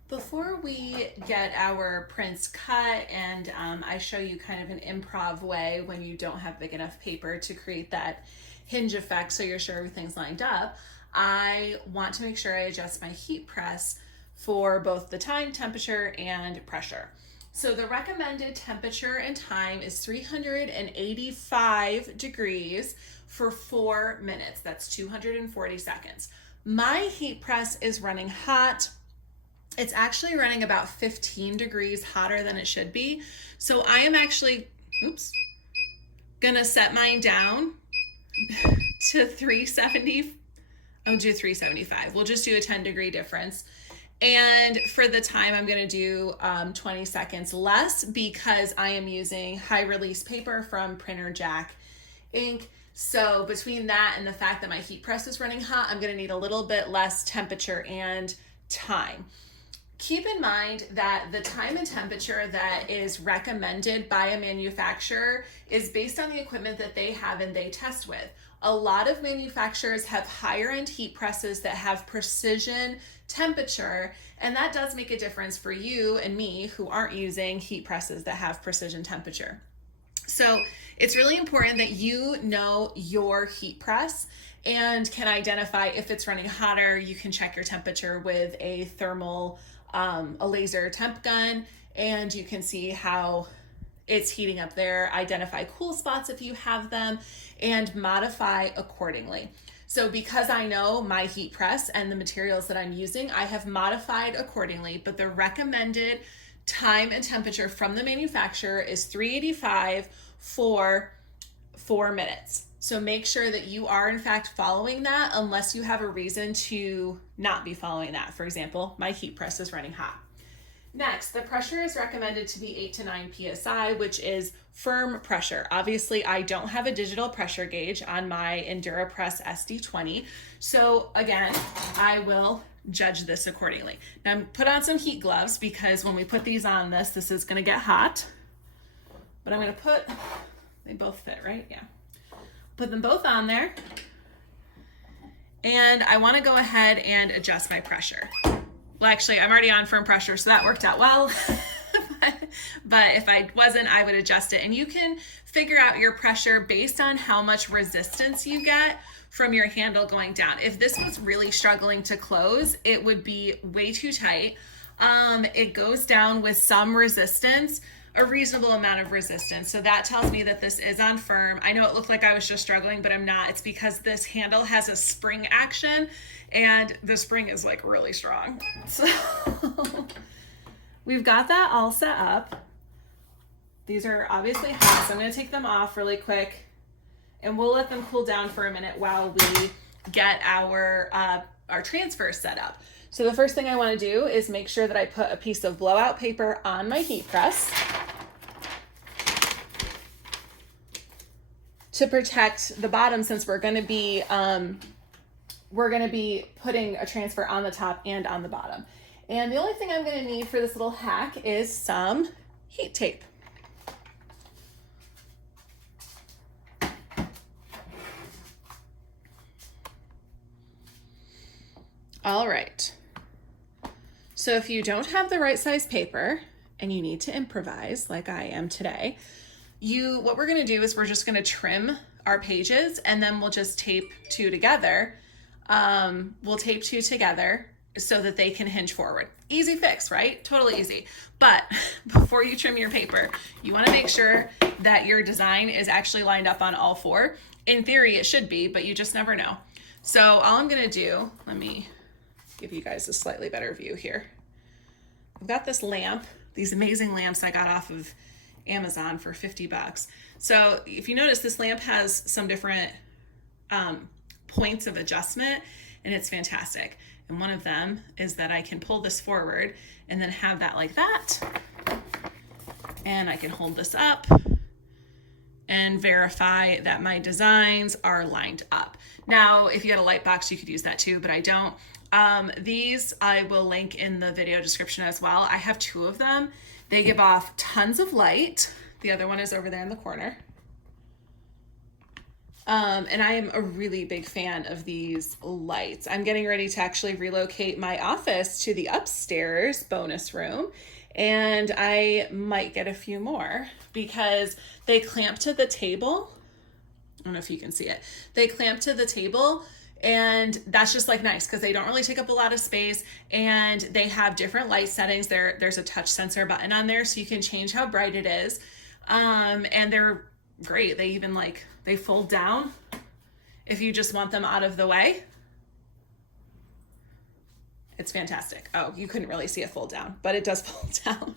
Before we get our prints cut and I show you kind of an improv way when you don't have big enough paper to create that hinge effect so you're sure everything's lined up, I want to make sure I adjust my heat press for both the time, temperature, and pressure. So the recommended temperature and time is 385 degrees for 4 minutes. That's 240 seconds. My heat press is running hot. It's actually running about 15 degrees hotter than it should be. So I am actually, gonna set mine down to 370. I'll do 375. We'll just do a 10-degree difference. And for the time, I'm gonna do 20 seconds less because I am using high release paper from Printer Jack ink. So between that and the fact that my heat press is running hot, I'm gonna need a little bit less temperature and time. Keep in mind that the time and temperature that is recommended by a manufacturer is based on the equipment that they have and they test with. A lot of manufacturers have higher end heat presses that have precision temperature, and that does make a difference for you and me who aren't using heat presses that have precision temperature. So it's really important that you know your heat press and can identify if it's running hotter. You can check your temperature with a thermal a laser temp gun, and you can see how it's heating up there, identify cool spots if you have them, and modify accordingly. So because I know my heat press and the materials that I'm using, I have modified accordingly, but the recommended time and temperature from the manufacturer is 385 for 4 minutes. So make sure that you are in fact following that unless you have a reason to not be following that. For example, my heat press is running hot. Next, the pressure is recommended to be 8 to 9 PSI, which is firm pressure. Obviously, I don't have a digital pressure gauge on my EnduraPress SD20. So again, I will judge this accordingly. Now put on some heat gloves because when we put these on this is gonna get hot. But I'm gonna they both fit, right? Yeah. Put them both on there. And I wanna go ahead and adjust my pressure. Well, actually, I'm already on firm pressure, so that worked out well. But if I wasn't, I would adjust it. And you can figure out your pressure based on how much resistance you get from your handle going down. If this was really struggling to close, it would be way too tight. It goes down with some resistance, a reasonable amount of resistance. So that tells me that this is on firm. I know it looked like I was just struggling, but I'm not. It's because this handle has a spring action and the spring is like really strong. So we've got that all set up. These are obviously hot, so I'm gonna take them off really quick and we'll let them cool down for a minute while we get our transfer set up. So the first thing I wanna do is make sure that I put a piece of blowout paper on my heat press to protect the bottom, since we're gonna be putting a transfer on the top and on the bottom. And the only thing I'm gonna need for this little hack is some heat tape. All right. So if you don't have the right size paper and you need to improvise like I am today, what we're gonna do is we're just gonna trim our pages and then we'll just tape two together. We'll tape two together so that they can hinge forward. Easy fix, right? Totally easy. But before you trim your paper, you wanna make sure that your design is actually lined up on all four. In theory, it should be, but you just never know. So all I'm gonna do, let me give you guys a slightly better view here. I've got this lamp, these amazing lamps I got off of Amazon for 50 bucks. So if you notice, this lamp has some different points of adjustment, and it's fantastic. And one of them is that I can pull this forward and then have that like that. And I can hold this up and verify that my designs are lined up. Now, if you had a light box, you could use that too, but I don't. These I will link in the video description as well. I have 2 of them. They give off tons of light. The other one is over there in the corner. And I am a really big fan of these lights. I'm getting ready to actually relocate my office to the upstairs bonus room, and I might get a few more because they clamp to the table. I don't know if you can see it. They clamp to the table, and that's just like nice because they don't really take up a lot of space, and they have different light settings. There's a touch sensor button on there so you can change how bright it is. And they're great. They even they fold down if you just want them out of the way. It's fantastic. Oh, you couldn't really see it fold down, but it does fold down.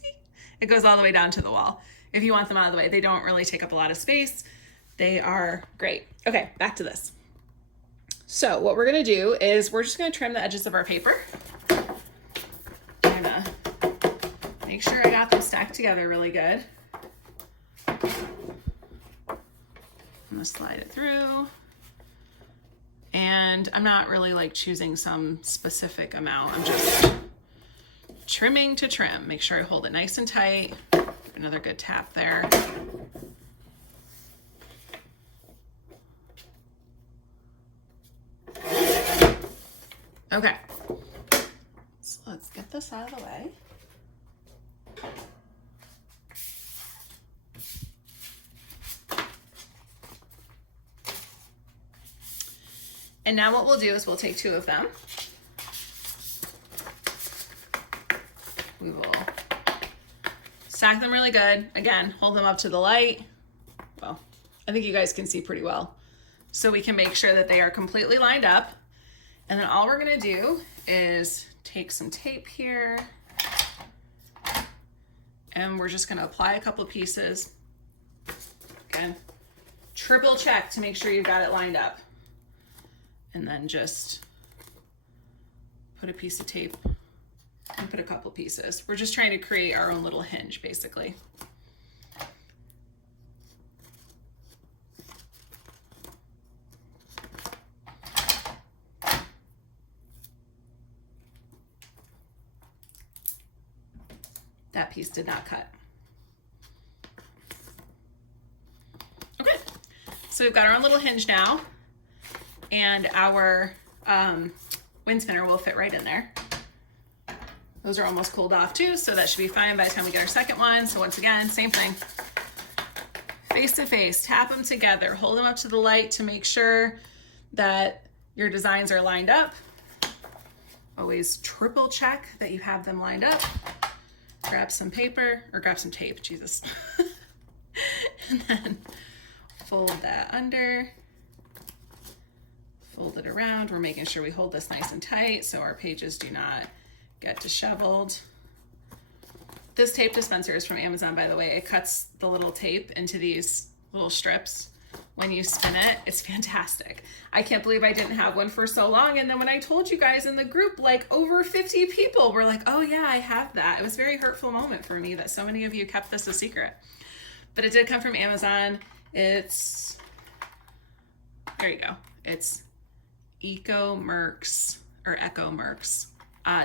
See? It goes all the way down to the wall. If you want them out of the way, they don't really take up a lot of space. They are great. Okay, back to this. So what we're gonna do is we're just gonna trim the edges of our paper. I'm gonna make sure I got them stacked together really good. I'm gonna slide it through, and I'm not really choosing some specific amount. I'm just trimming to trim. Make sure I hold it nice and tight. Another good tap there. Okay, so let's get this out of the way. And now what we'll do is we'll take 2 of them. We will stack them really good. Again, hold them up to the light. Well, I think you guys can see pretty well. So we can make sure that they are completely lined up. And then all we're gonna do is take some tape here, and we're just gonna apply a couple pieces. Again, triple check to make sure you've got it lined up. And then just put a piece of tape and put a couple pieces. We're just trying to create our own little hinge, basically. That piece did not cut. Okay, so we've got our own little hinge now, and our WindSpinner will fit right in there. Those are almost cooled off too, so that should be fine by the time we get our second one. So once again, same thing. Face to face, tap them together, hold them up to the light to make sure that your designs are lined up. Always triple check that you have them lined up. Grab some paper, or grab some tape, Jesus. And then fold that under. Fold it around. We're making sure we hold this nice and tight so our pages do not get disheveled. This tape dispenser is from Amazon, by the way. It cuts the little tape into these little strips when you spin it. It's fantastic. I can't believe I didn't have one for so long. And then when I told you guys in the group, over 50 people were like, oh yeah, I have that. It was a very hurtful moment for me that so many of you kept this a secret. But it did come from Amazon. It's, there you go. It's Echo Mercs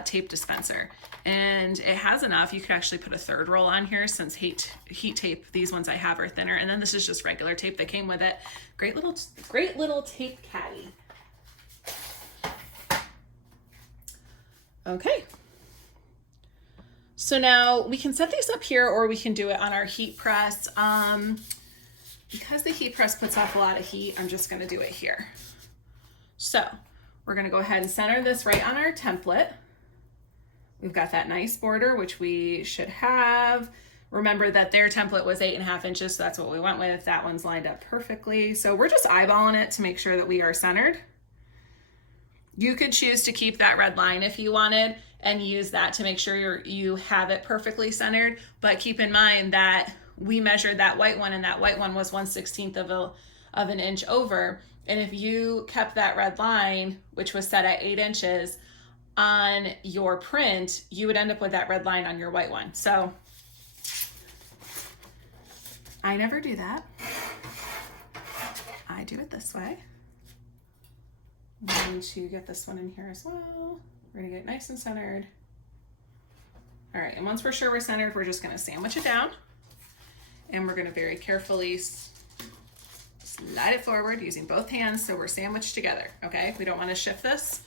tape dispenser, and it has enough. You could actually put a 3rd roll on here since heat tape, these ones I have are thinner, and then this is just regular tape that came with it. Great little tape caddy. Okay, so now we can set these up here, or we can do it on our heat press. Because the heat press puts off a lot of heat, I'm just going to do it here. So we're going to go ahead and center this right on our template. We've got that nice border, which we should have. Remember that their template was 8.5 inches, so that's what we went with. That one's lined up perfectly. So we're just eyeballing it to make sure that we are centered. You could choose to keep that red line if you wanted and use that to make sure you have it perfectly centered. But keep in mind that we measured that white one, and that white one was 1/16 of an inch over. And if you kept that red line, which was set at 8 inches on your print, you would end up with that red line on your white one. So I never do that. I do it this way. I'm going to get this one in here as well. We're gonna get it nice and centered. All right, and once we're sure we're centered, we're just gonna sandwich it down, and we're gonna very carefully slide it forward using both hands so we're sandwiched together, okay? We don't wanna shift this.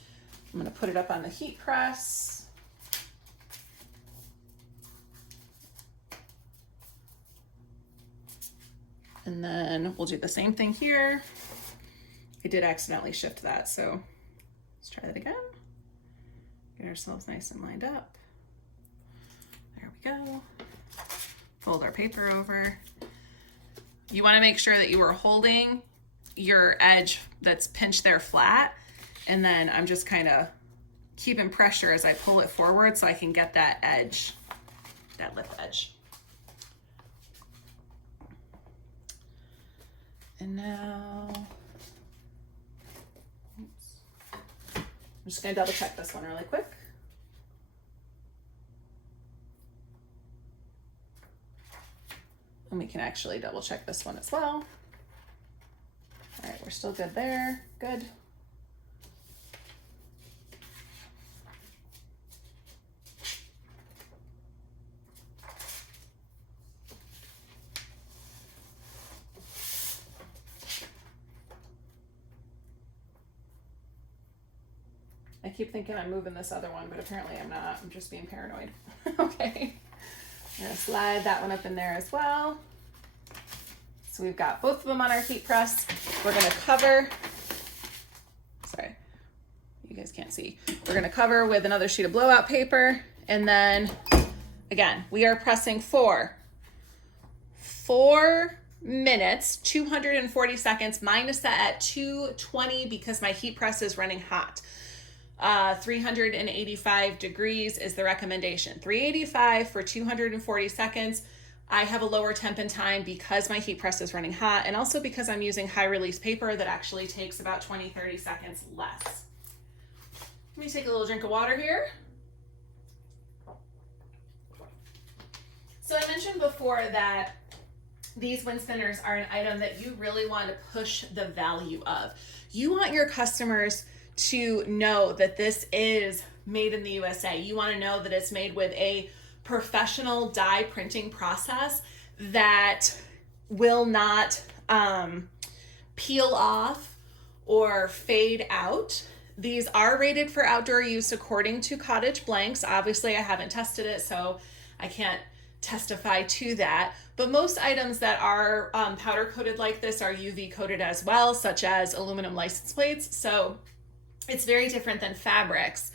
I'm gonna put it up on the heat press. And then we'll do the same thing here. I did accidentally shift that, so let's try that again. Get ourselves nice and lined up. There we go. Fold our paper over. You want to make sure that you are holding your edge that's pinched there flat, and then I'm just kind of keeping pressure as I pull it forward so I can get that edge, that lip edge. And now, I'm just gonna double check this one really quick. And we can actually double check this one as well. All right, we're still good there, good. I keep thinking I'm moving this other one, but apparently I'm not. I'm just being paranoid. Okay. I'm gonna slide that one up in there as well. So we've got both of them on our heat press. We're gonna cover, sorry, you guys can't see. We're gonna cover with another sheet of blowout paper. And then again, we are pressing for 4 minutes, 240 seconds. Mine is set at 220 because my heat press is running hot. 385 degrees is the recommendation. 385 for 240 seconds. I have a lower temp and time because my heat press is running hot, and also because I'm using high release paper that actually takes about 20-30 seconds less. Let me take a little drink of water here. So I mentioned before that these WindSpinners are an item that you really want to push the value of. You want your customers to know that this is made in the USA. You want to know that it's made with a professional dye printing process that will not peel off or fade out. These are rated for outdoor use according to Cottage Blanks. Obviously, I haven't tested it, so I can't testify to that. But most items that are powder coated like this are UV coated as well, such as aluminum license plates. So it's very different than fabrics,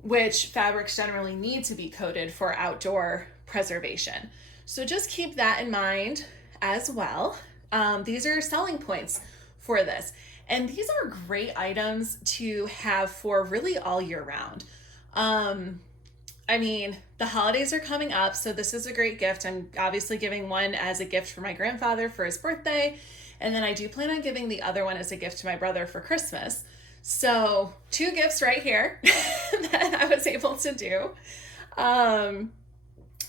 which fabrics generally need to be coated for outdoor preservation. So just keep that in mind as well. These are selling points for this. And these are great items to have for really all year round. I mean, the holidays are coming up, so this is a great gift. I'm obviously giving one as a gift for my grandfather for his birthday, and then I do plan on giving the other one as a gift to my brother for Christmas. So 2 gifts right here that I was able to do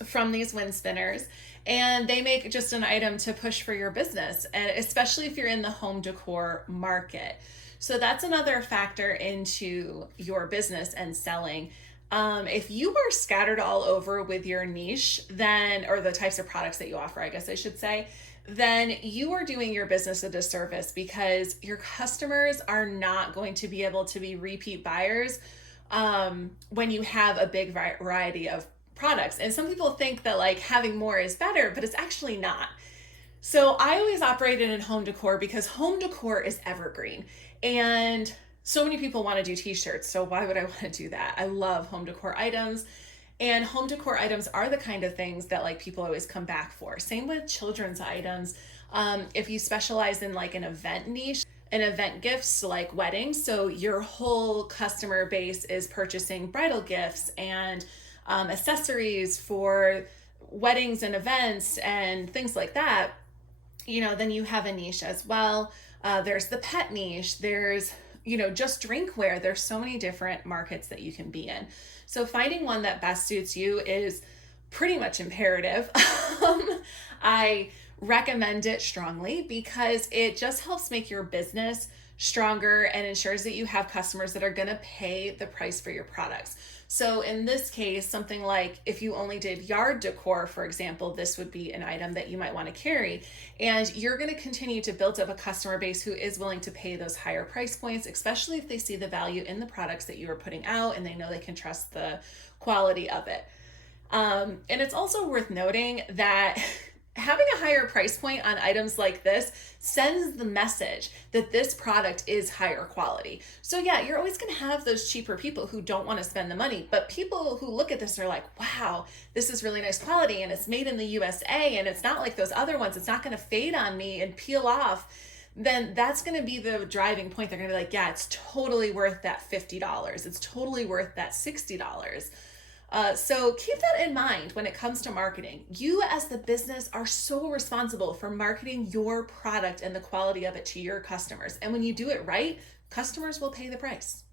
from these WindSpinners. And they make just an item to push for your business, and especially if you're in the home decor market. So that's another factor into your business and selling. If you are scattered all over with your niche, then, or the types of products that you offer, I guess I should say, then you are doing your business a disservice, because your customers are not going to be able to be repeat buyers when you have a big variety of products. And some people think that like having more is better, but it's actually not. So I always operated in home decor because home decor is evergreen, and so many people want to do t-shirts. So why would I want to do that? I love home decor items. And home decor items are the kind of things that like people always come back for. Same with children's items. If you specialize in like an event niche, an event gifts like weddings. So your whole customer base is purchasing bridal gifts and accessories for weddings and events and things like that, then you have a niche as well. There's the pet niche. There's, just drinkware. There's so many different markets that you can be in. So finding one that best suits you is pretty much imperative. I recommend it strongly because it just helps make your business stronger and ensures that you have customers that are going to pay the price for your products. So in this case, something like if you only did yard decor, for example, this would be an item that you might want to carry. And you're going to continue to build up a customer base who is willing to pay those higher price points, especially if they see the value in the products that you are putting out and they know they can trust the quality of it. And it's also worth noting that having a higher price point on items like this sends the message that this product is higher quality. So yeah, you're always going to have those cheaper people who don't want to spend the money, but people who look at this are like, wow, this is really nice quality and it's made in the USA and it's not like those other ones. It's not going to fade on me and peel off. Then that's going to be the driving point. They're going to be like, yeah, it's totally worth that $50. It's totally worth that $60. So keep that in mind when it comes to marketing. You as the business are so responsible for marketing your product and the quality of it to your customers. And when you do it right, customers will pay the price.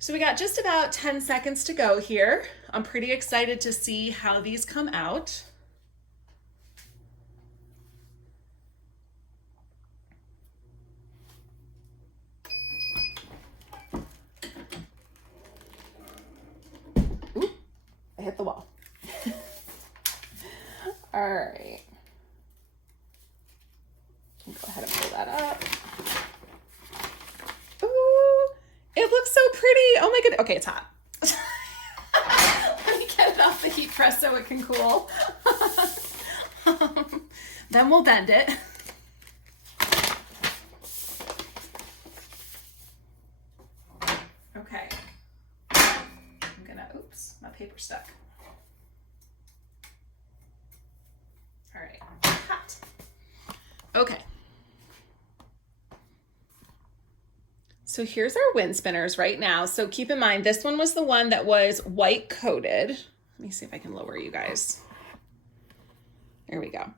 So we got just about 10 seconds to go here. I'm pretty excited to see how these come out. Hit the wall. All right. Go ahead and pull that up. Ooh, it looks so pretty. Oh my goodness. Okay, it's hot. Let me get it off the heat press so it can cool. Then we'll bend it. Okay. Oops, my paper stuck. All right, hot. Okay. So here's our WindSpinners right now. So keep in mind, this one was the one that was white coated. Let me see if I can lower you guys. There we go.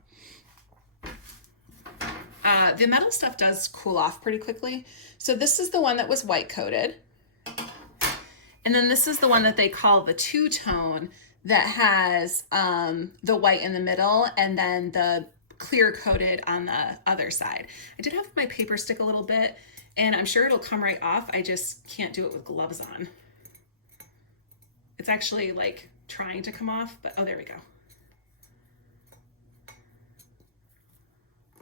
The metal stuff does cool off pretty quickly. So this is the one that was white coated. And then this is the one that they call the two-tone that has the white in the middle and then the clear coated on the other side. I did have my paper stick a little bit and I'm sure it'll come right off. I just can't do it with gloves on. It's actually like trying to come off, but oh, there we go.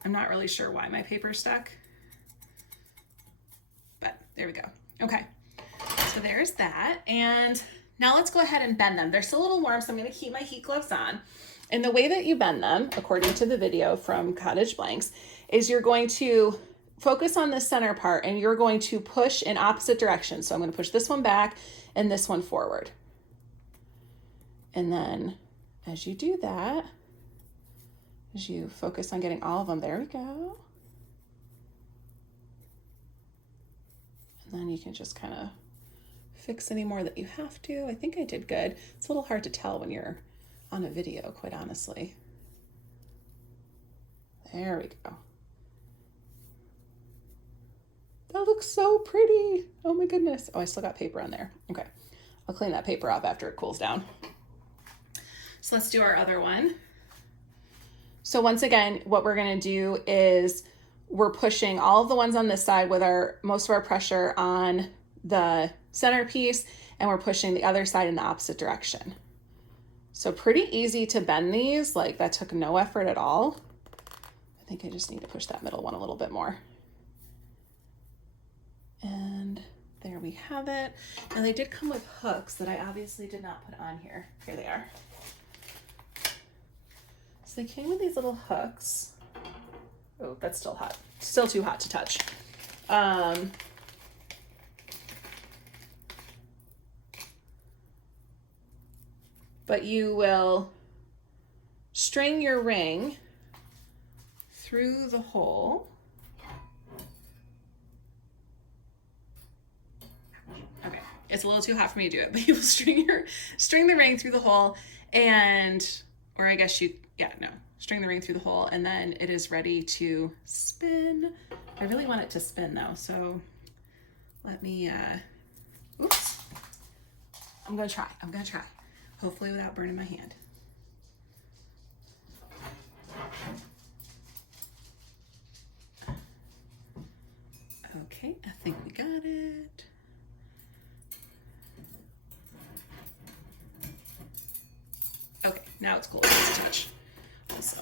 I'm not really sure why my paper's stuck, but there we go. Okay. So there's that. And now let's go ahead and bend them. They're still a little warm, so I'm going to keep my heat gloves on. And the way that you bend them, according to the video from Cottage Blanks, is you're going to focus on the center part and you're going to push in opposite directions. So I'm going to push this one back and this one forward. And then as you do that, as you focus on getting all of them, there we go. And then you can just kind of fix any more that you have to. I think I did good. It's a little hard to tell when you're on a video, quite honestly. There we go. That looks so pretty. Oh my goodness. Oh, I still got paper on there. Okay. I'll clean that paper off after it cools down. So let's do our other one. So once again, what we're going to do is we're pushing all of the ones on this side with most of our pressure on the centerpiece, and we're pushing the other side in the opposite direction. So pretty easy to bend these, like that took no effort at all. I think I just need to push that middle one a little bit more. And there we have it. Now they did come with hooks that I obviously did not put on here. Here they are. So they came with these little hooks. Oh, that's still hot. Still too hot to touch. But you will string your ring through the hole It's a little too hot for me to do it, but you will string the ring through the hole or I guess string the ring through the hole, and then it is ready to spin. I really want it to spin though, so let me, oops. I'm gonna try, hopefully without burning my hand. Okay, I think we got it. Okay, now it's cool to touch also.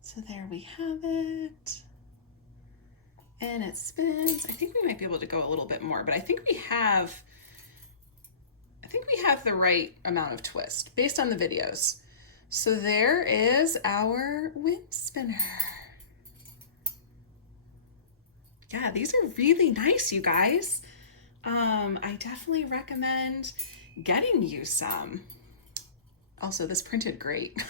So there we have it. And it spins. I think we might be able to go a little bit more, but I think we have the right amount of twist based on the videos. So there is our WindSpinner. Yeah, these are really nice, you guys. I definitely recommend getting you some. Also, this printed great.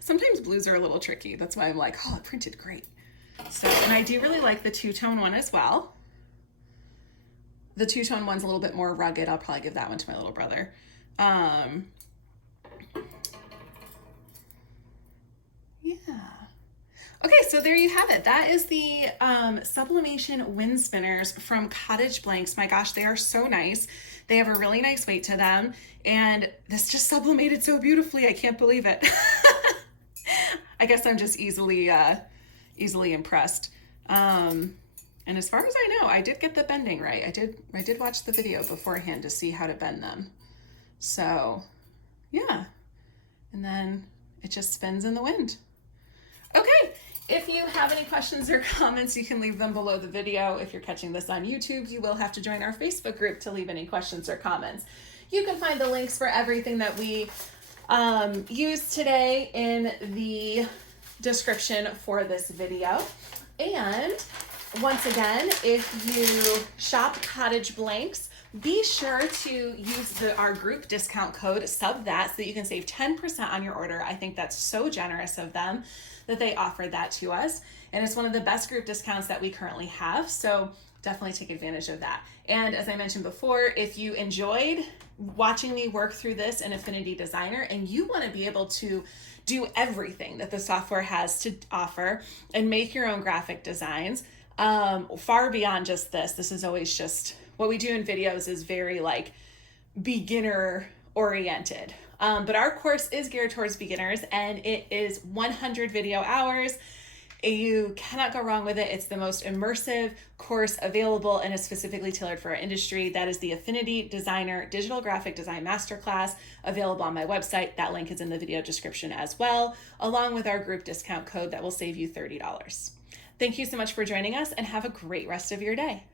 Sometimes blues are a little tricky. That's why I'm like, oh, it printed great. So, and I do really like the two-tone one as well. The two-tone one's a little bit more rugged. I'll probably give that one to my little brother. Yeah. Okay, so there you have it. That is the Sublimation WindSpinners from Cottage Blanks. My gosh, they are so nice. They have a really nice weight to them, and this just sublimated so beautifully. I can't believe it. I guess I'm just easily impressed. And as far as I know, I did get the bending right. I did watch the video beforehand to see how to bend them. So, yeah. And then it just spins in the wind. Okay. If you have any questions or comments, you can leave them below the video. If you're catching this on YouTube, you will have to join our Facebook group to leave any questions or comments. You can find the links for everything that we used today in the description for this video. And once again, if you shop Cottage Blanks, be sure to use our group discount code SUBTHAT so that you can save 10% on your order. I think that's so generous of them that they offered that to us. And it's one of the best group discounts that we currently have. So definitely take advantage of that. And as I mentioned before, if you enjoyed watching me work through this in Affinity Designer and you want to be able to do everything that the software has to offer and make your own graphic designs, far beyond just this is always just what we do in videos is very like beginner oriented. But our course is geared towards beginners and it is 100 video hours. You cannot go wrong with it. It's the most immersive course available and is specifically tailored for our industry. That is the Affinity Designer Digital Graphic Design Masterclass, available on my website. That link is in the video description as well, along with our group discount code that will save you $30. Thank you so much for joining us and have a great rest of your day.